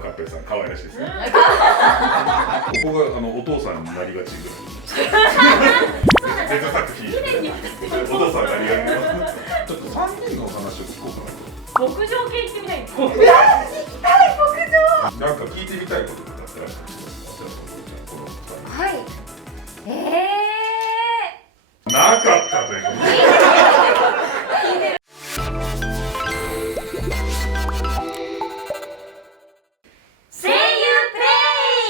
カッペさん可愛らしいですね。ここがお父さんになりがちぐらい。前座作品。お父さんになりがち。ちょっと3人の話を聞こうかなと。牧場系行ってみたいんです。いや、聞きたい牧場。なんか聞いてみたいこととかあったら。はい。なかったということで。声優プレ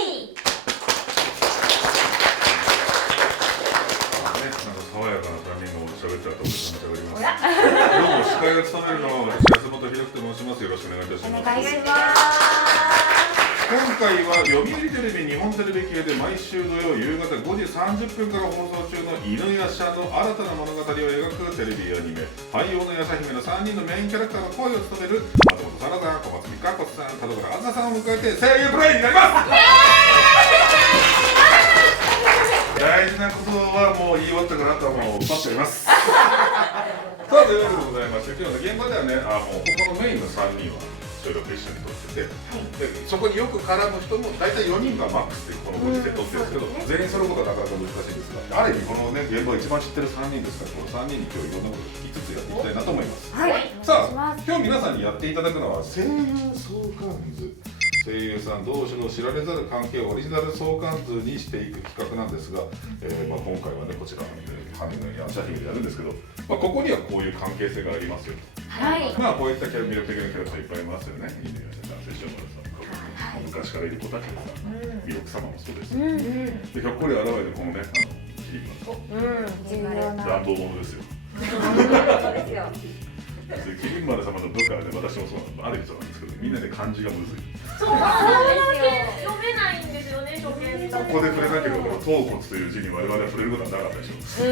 イ。爽やかな3人が喋ったらと思って喋ります。どうも司会を務めるのは私安本博樹と申します。よろしくお願いいたします。お願いします。今回は読売テレビ、日本テレビ系で毎週土曜夕方5時30分から放送中の犬やしゃの新たな物語を描くテレビアニメ俳優のやさ姫の3人のメインキャラクターの声を務める松本さらさん、小松美香子さん、田所あずささんを迎えて声優プレイになります。大事なことはもう言い終わったから、あとはもう奪っております。さあ、というわけでございまして、今日の現場ではね、もう他のメインの3人は収録一緒に撮ってて、でそこによく絡む人も大体4人がマックスでこのご時世撮ってるんですけど、全員揃うことはなかなか難しいんですが、ある意味このね現場を一番知ってる3人ですから、この3人に今日いろんなことを聞きつつやっていきたいなと思います。はい。さあ、今日皆さんにやっていただくのは声優相関図。声優さん同士の知られざる関係をオリジナル相関図にしていく企画なんですが、今回はねこちら羽のやしゃ姫でやるんですけど、ここにはこういう関係性がありますよ。はい。こういった魅力的なキャラクターいっぱいいますよね。犬やしゃさん、拙者丸さん、昔からいる子たちでさ、弥勒様もそうですよ。でひょっこり現れるこのね、キリン丸さん、乱暴者ですよ。そうですよ。キリン丸様の部下で私もそうなんです、ある人なんですけど、みんなで漢字がむずい。そうなんですよ。読めないんですよね、初見だと。ここで触れなければ頭骨という字に我々は触れることはなかったでしょう。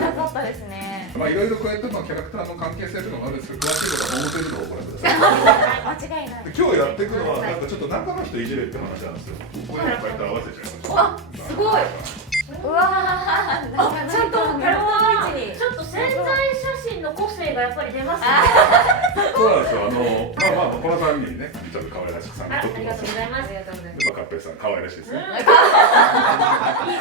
なかったですね。いろいろこうやってキャラクターの関係性とかもあるんですけど、詳しいことはホームページの方をご覧ください。間違いない。で今日やっていくのはなんかちょっと中の人いじれって話なんですよ。ここにこうやって合わせちゃいました。あ、すごい。うわー、ちゃんとキャラクターの位置に。ちょっと潜在写真の個性がやっぱり出ますね。そうなんですよ。この3人ね、ちょっと可愛らしく3人あ撮ってます。りがとうございます。カッペさん可愛らしいですね。いい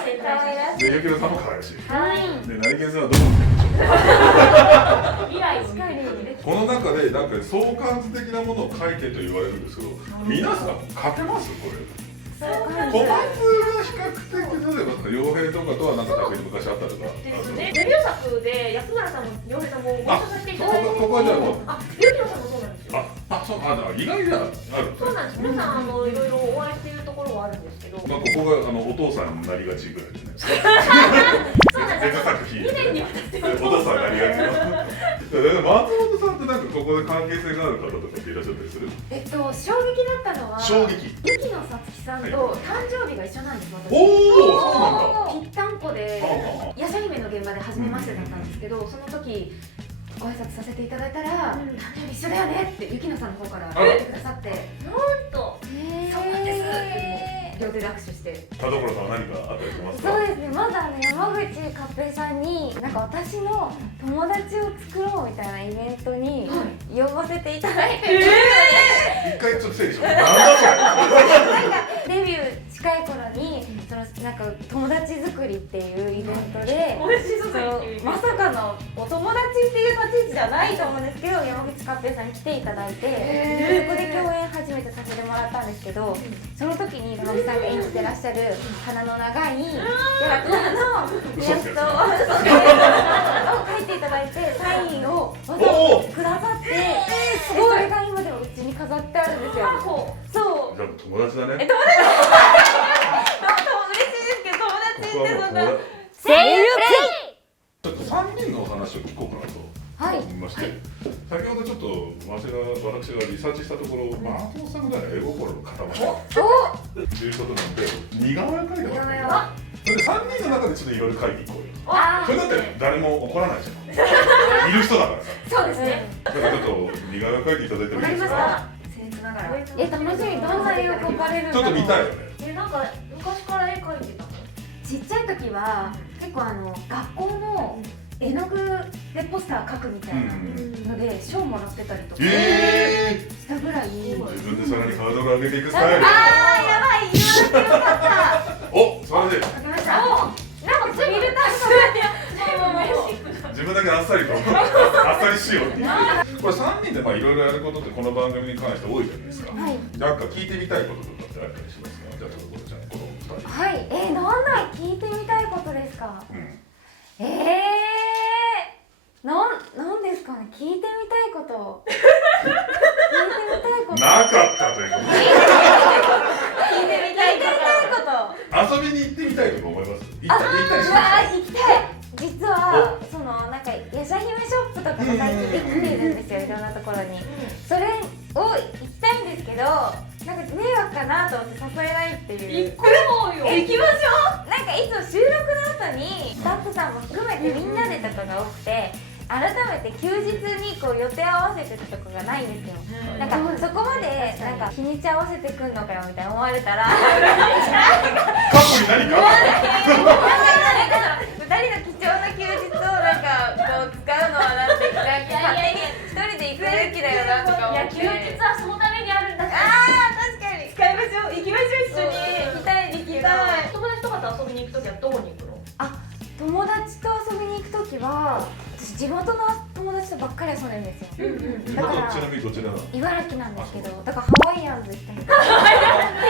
潜在写で、ゆきのさんも可愛らしい。真。はい。で、ナリケンさんはどう思ってるんでしょうか。未来を見てる。この中でなんか相関図的なものを書いてと言われるんですけど、皆さん書けますこれ？小松が比較的例えば傭兵とかとはなんか多分昔あったとか。ですね。デビュー作で安村さんも洋平さんもご一緒させていただいて。ここはじゃあもう。ゆきのさんもそうなんですよ。意外じゃある。そうなんです。皆さんいろいろお会いしているところはあるんですけど。ここがお父さんになりがちぐらいですね。前座作品。2年にわたってお父さんになりがちの。松本さんってなんかここで関係性がある方とかっていらっしゃったりする？衝撃だったのは衝撃。ゆきのさつきさんと誕生日が一緒なんです。私。おお、そうなんだ。ぴったんこでやしゃ姫の現場で初めましてだったんですけど、その時ご挨拶させていただいたら誕生日一緒だよねってゆきのさんの方から言ってくださって、なんとそうなんですって両手で握手して。田所さんは何かあったりしますか？そうですね、まず山口勝平さんになんか私の友達を作ろうみたいなイベントに呼ばせていただいて、一回ちょっと整理しよう。なんだそれ。デビュー近い頃にそのなんか友達作りっていうイベントで、まさかのお友達っていう立ち位置じゃないと思うんですけど、山口勝平さんに来ていただいて、そこで共演初めてさせてもらったんですけど、その時に山口さんが演じてらっしゃる鼻の長いキャラクターのイラストを描いていただいて、サインをわざわざくださって、それが今でもうちに飾ってあるんですよ。そう。じゃあ友達だね。嬉しいですけど、友達ってそんな。声優ちょっと3人のお話を聞こうかなと思いまして、先ほどちょっと私がリサーチしたところ、松本さんぐらいの絵心の塊ということなんで、似顔絵描いてますね。それで3人の中でちょっといろいろ描いていこうよ。それだって誰も怒らないじゃん。いる人だからさ。そうですね。だからちょっと似顔絵描いていただいてもいいですか？僭越ながら。楽しみ、どんな絵を描かれるの？ちょっと見たいよね。なんか昔から絵描いてたの？ちっちゃい時は結構学校の絵の具でポスター描くみたいなので賞もらってたりとかしたぐらい、自分でさらにハードルを上げていくスタイル。やばい、言わなくてよかった。お、素晴らしい。描きました。なんかフィルタ自分だけあっさりとあっさり仕様っていう。これ3人でいろいろやることってこの番組に関して多いじゃないですか。はい。なんか聞いてみたいこととかってあったりしますか？じゃあちょっとこれちゃんこの2人。はい、なんだ聞いてみたいことですか。なんですかね、聞いてみたいこと。聞いてみたいこと。なかったということで。聞いてみたいこと。遊びに行ってみたいとか思います？行ったりしますか？行きたい。実はそのなんかヤシャ姫ショップとかが最近できてるんですよ、いろんなところに。それを行きたいんですけど、なんか迷惑かなと思って誘えないっていう。行こうよ。行きましょう。なんかいつも収録の後にスタッフさんも含めてみんなでとかが多くて、改めて休日にこう予定合わせてたとかがないんですよ。なんかそこまでなんか日にち合わせてくんのかよみたいな思われたら、過去に何か？2人の貴重な休日をなんかこう使うのはなんて勝手に一人で行くべきだよなとか思って。休日はそのためにあるんだから。確かに使いましょう。行きましょう、一緒に。行きたい。友達とかと遊びに行くときはどこに行くの？友達と遊びに行くときは、私地元の友達とばっかり遊んでるんですよ。だからちなみにどちらなの？茨城なんですけど、だからハワイアンズ行ってみたい。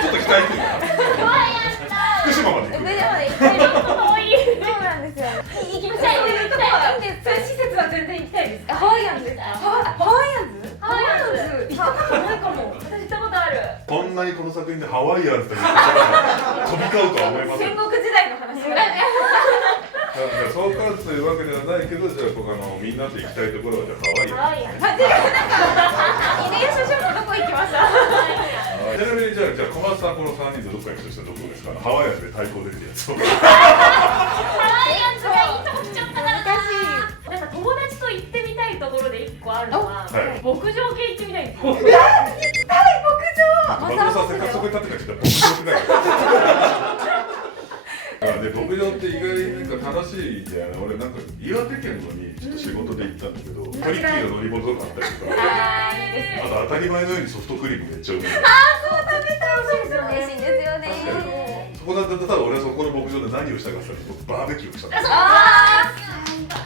ちょっと北行くんだ。福島まで行く。上まで行きたい。かわいい。そうなんですよ。行きましょう。そういうとこはいいんですか？施設は全然行きたいです。ハワイアンズですか？ハワイアンズ？ハワイアンズ行ったことないかも。私行ったことある。こんなにこの作品でハワイアンズという言葉が飛び交うとは思いません。戦国時代の話がね。そうかというわけではないけど、じゃあみんなで行きたいところはじゃあハワイアン。ハワイアン。犬や写真もどこ行きました？ちなみにじゃあ小松さんこの3人でどっか行くとしたらどこですか？ハワイアンズで対抗できるやつを。ハワイアンズがいいとこ来ちゃったからな。なんか友達と行ってみたいところで1個あるのは、牧場系行ってみたいんですよ。行きたい、牧場。松本さんせっかくそこに立ってから来たら牧場ってないで牧場って意外になんか楽しいんで、俺なんか岩手県のにちょっと仕事で行ったんだけど、トリッキーの乗り物とかあったりとか、あと当たり前のようにソフトクリームめっちゃうまい。そう食べたい。美味しいんですよね。そこだったら俺はそこの牧場で何をしたかって言ったらバーベキューをした。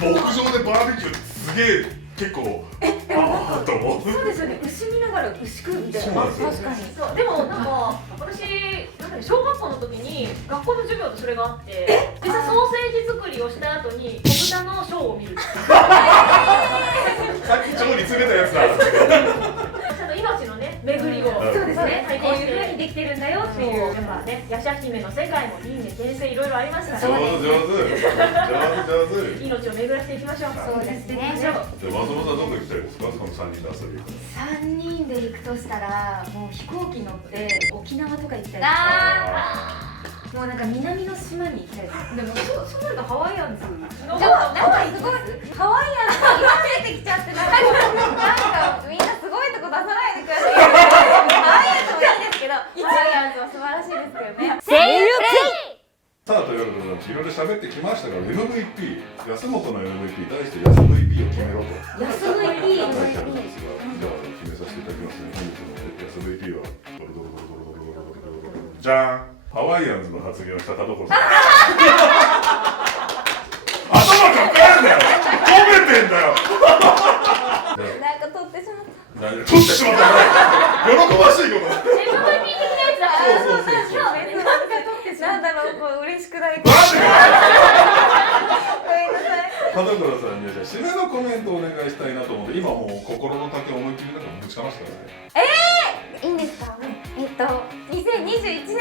牧場でバーベキューってすげえ結構ああと思う。そうですよね。牛見ながら牛食うみたいな。そうなんですよ。確かに。そうでもなんか私小学校の時に学校の授業でそれがあって、実際ソーセージ作りをした後に子豚のショーを見る。さっき調理詰めたやつだ。ちゃんと命のね巡りをそうですね。体こういう験して風にできてるんだよっていう。やっぱね、ヤシャ姫の世界もいいね、転生いろいろありますから上ね。手。命を巡らせていきましょう。そうですね。じゃあ松本さんどこ行きたいですか？この3人で遊びに行く。3人で行くとしたら、もう飛行機乗って沖縄とか行きたいです。もうなんか南の島に行きたいです。でもそうなるとハワイアンズ。なんかすごいハワイアンズが出てきちゃってなんかみんなすごいとこ出さないでください。ハワイアンズもいいですけど、ハワイアンズも素晴らしいですけどね。声優さあということでいろいろ喋ってきましたが、 MVP 安本の MVP 対して安 VP を決めろと安書い VP てあるんですが、じゃあ決めさせていただきますね。本日の安 VP はじゃーん、ハワイアンズの発言をした田所さん。頭抱えんだよ、褒めてんだよ。なんか取ってしまった。取ってしまった。喜ばしいこと。 MVP 的なやつだ。そうそうそうそう。なんだろう、こう嬉しくない。マジか。ごめんなさい。田所さんにはじゃあ締めのコメントをお願いしたいなと思って、今もう心の丈を思いっきりなんかぶちかましたからね。いいんですか？2021年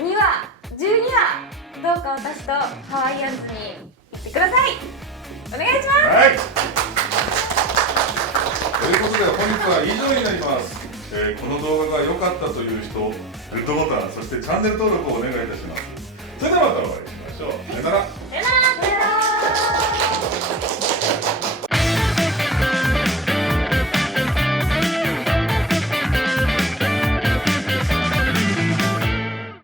には12話どうか私とハワイアンズに行ってください。お願いします。はい。ということで本日は以上になります。この動画が良かったという人、グッドボタン、そしてチャンネル登録をお願いいたします。それではまたお会いしましょう。さよなら。